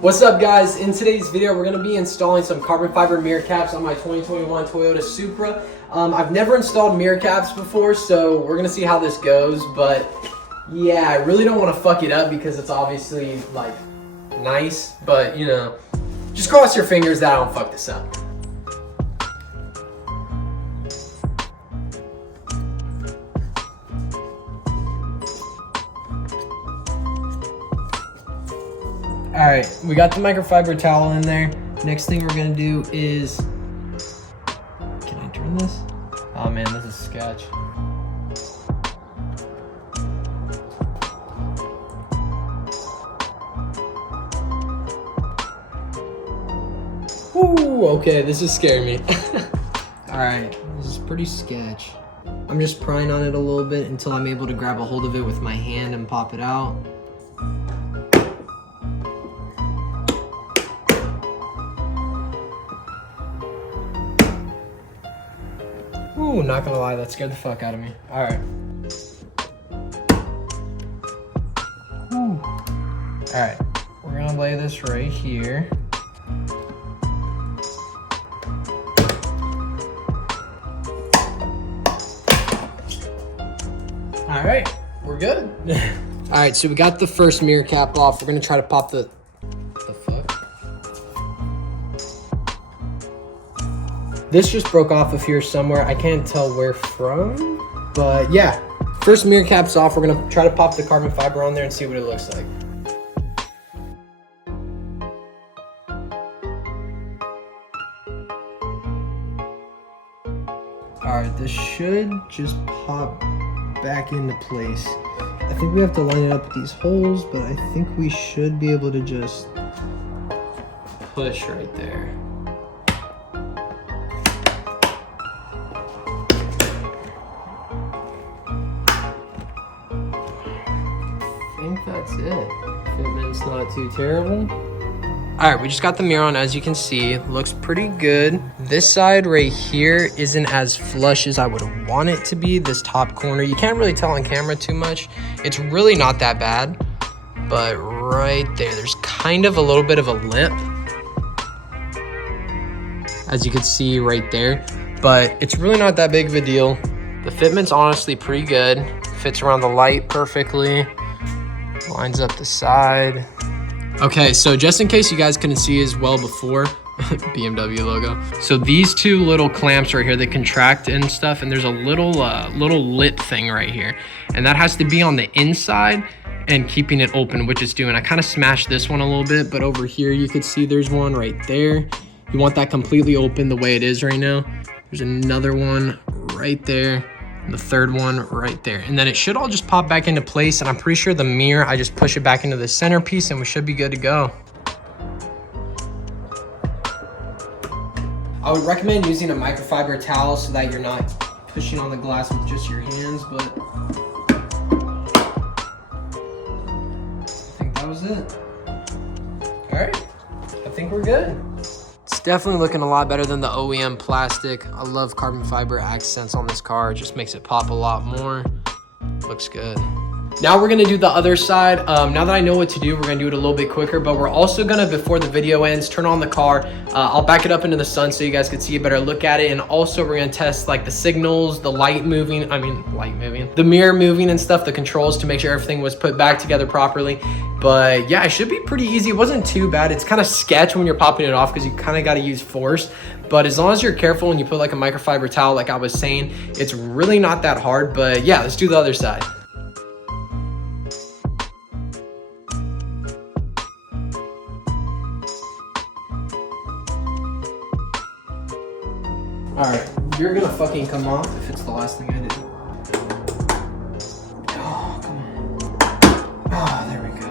What's up guys? In today's video we're going to be installing some carbon fiber mirror caps on my 2021 Toyota Supra. I've never installed mirror caps before, so we're going to see how this goes, but yeah, I really don't want to fuck it up because it's obviously like nice, but you know, just cross your fingers that I don't fuck this up. All right, we got the microfiber towel in there. Next thing we're gonna do is, can I turn this? Oh man, this is sketch. Ooh, okay, this is scaring me. All right, this is pretty sketch. I'm just prying on it a little bit until I'm able to grab a hold of it with my hand and pop it out. Ooh, not gonna lie, that scared the fuck out of me. All right. Ooh. All right, we're gonna lay this right here. All right, we're good. All right, so we got the first mirror cap off. We're gonna try to pop the fuck? This just broke off of here somewhere. I can't tell where from, but yeah. First mirror cap's off. We're gonna try to pop the carbon fiber on there and see what it looks like. All right, this should just pop back into place. I think we have to line it up with these holes, but I think we should be able to just push right there. I think that's it. Fitment's not too terrible. All right, we just got the mirror on. As you can see, looks pretty good. This side right here isn't as flush as I would want it to be. This top corner, you can't really tell on camera too much. It's really not that bad, but right there, there's kind of a little bit of a lip, as you can see right there, but it's really not that big of a deal. The fitment's honestly pretty good. Fits around the light perfectly. Lines up the side. Okay, so just in case you guys couldn't see as well before, BMW logo. So these two little clamps right here, they contract and stuff, and there's a little lip thing right here. And that has to be on the inside and keeping it open, which it's doing. I kind of smashed this one a little bit, but over here you could see there's one right there. You want that completely open the way it is right now. There's another one right there. The third one right there, and then it should all just pop back into place, and I'm pretty sure the mirror, I just push it back into the centerpiece and we should be good to go. I would recommend using a microfiber towel so that you're not pushing on the glass with just your hands, but I think that was it. All right, I think we're good. It's definitely looking a lot better than the OEM plastic. I love carbon fiber accents on this car. It just makes it pop a lot more. Looks good. Now we're gonna do the other side. Now that I know what to do, we're gonna do it a little bit quicker, but we're also gonna, before the video ends, turn on the car. I'll back it up into the sun so you guys can see a better look at it. And also we're gonna test like the signals, the light moving, the mirror moving and stuff, the controls to make sure everything was put back together properly. But yeah, it should be pretty easy. It wasn't too bad. It's kind of sketch when you're popping it off because you kind of got to use force. But as long as you're careful and you put like a microfiber towel, like I was saying, it's really not that hard. But yeah, let's do the other side. All right, you're gonna fucking come off if it's the last thing I do. Oh, come on. Oh, there we go.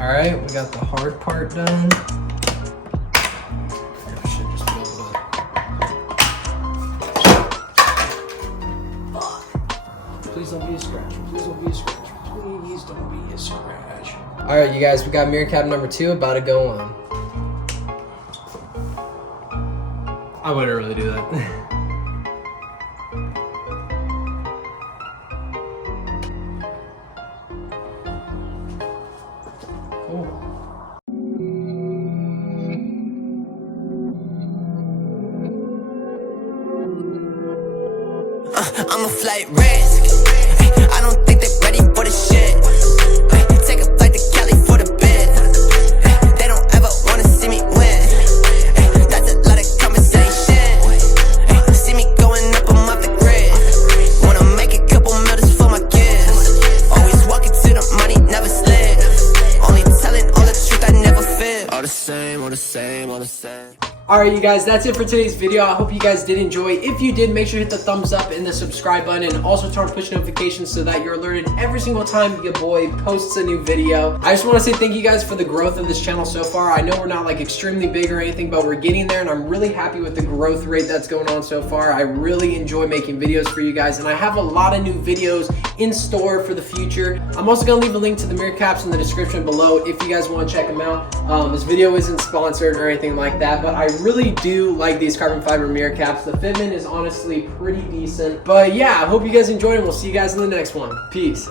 All right, we got the hard part done. I should just be able to... Please don't be a scratch. Please don't be a scratch. Please don't be a scratch. All right, you guys, we got mirror cap number 2 about to go on. I wouldn't really do that. Cool. I'm a flight risk. I don't think they're ready for the shit. Take a flight to Cali for the bid. They don't ever wanna see me win. That's a lot of conversation. See me going up, I'm off the grid. Wanna make a couple millions for my kids. Always walking to the money, never slip. Only telling all the truth, I never fib. All the same, all the same, all the same. Alright you guys, that's it for today's video. I hope you guys did enjoy. If you did, make sure to hit the thumbs up and the subscribe button, and also turn on push notifications so that you're alerted every single time your boy posts a new video. I just want to say thank you guys for the growth of this channel so far. I know we're not like extremely big or anything, but we're getting there, and I'm really happy with the growth rate that's going on so far. I really enjoy making videos for you guys, and I have a lot of new videos in store for the future. I'm also going to leave a link to the mirror caps in the description below if you guys want to check them out. This video isn't sponsored or anything like that, but I really do like these carbon fiber mirror caps. The fitment is honestly pretty decent. But yeah, I hope you guys enjoyed, and we'll see you guys in the next one. Peace.